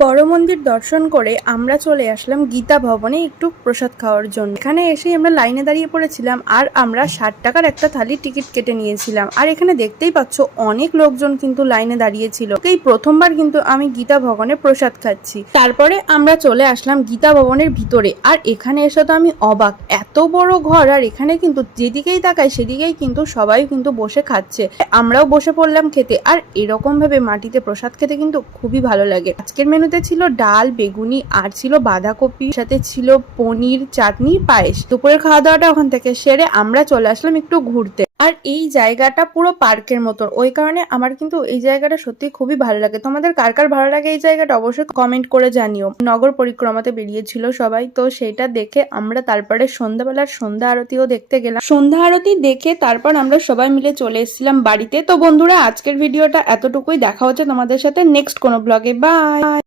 বড় মন্দির দর্শন করে আমরা চলে আসলাম গীতা ভবনে একটু প্রসাদ খাওয়ার জন্য। এখানে এসেই আমরা লাইনে দাঁড়িয়ে পড়েছিলাম আর আমরা 60 টাকার একটা থালি টিকিট কেটে নিয়েছিলাম। আর এখানে দেখতেই পাচ্ছ অনেক লোকজন কিন্তু লাইনে দাঁড়িয়েছিল। এই প্রথমবার কিন্তু আমি গীতা ভবনে প্রসাদ খাচ্ছি। তারপরে আমরা চলে আসলাম গীতা ভবনের ভিতরে। আর এখানে এসে তো আমি অবাক, এত বড় ঘর আর এখানে কিন্তু যেদিকেই তাকাই সেদিকেই কিন্তু সবাই কিন্তু বসে খাচ্ছে। আমরাও বসে পড়লাম খেতে। আর এরকম ভাবে মাটিতে প্রসাদ খেতে কিন্তু খুবই ভালো লাগে। আজকের মেনুতে ছিল ডাল, বেগুনি আর ছিল বাঁধাকপি, সাথে ছিল পনির, চাটনি, পায়েস। দুপুরের খাওয়া দাওয়াটা ওখান থেকে সেরে আমরা চলে আসলাম একটু ঘুরতে। আর এই জায়গাটা পুরো পার্কের মতো, ওই কারণে আমার কিন্তু এই জায়গাটা সত্যি খুবই ভালো লাগে। তোমাদের কার কার ভালো লাগে এই জায়গাটা অবশ্যই কমেন্ট করে জানিও। নগর পরিক্রমাতে বেরিয়েছিল সবাই, তো সেটা দেখে আমরা তারপরে সন্ধ্যাবেলার সন্ধ্যা আরতিও দেখতে গেলাম। সন্ধ্যা আরতি দেখে তারপর আমরা সবাই মিলে চলে এসেছিলাম বাড়িতে। তো বন্ধুরা, আজকের ভিডিওটা এতটুকুই। দেখা হচ্ছে তোমাদের সাথে নেক্সট কোনো ব্লগে। বাই।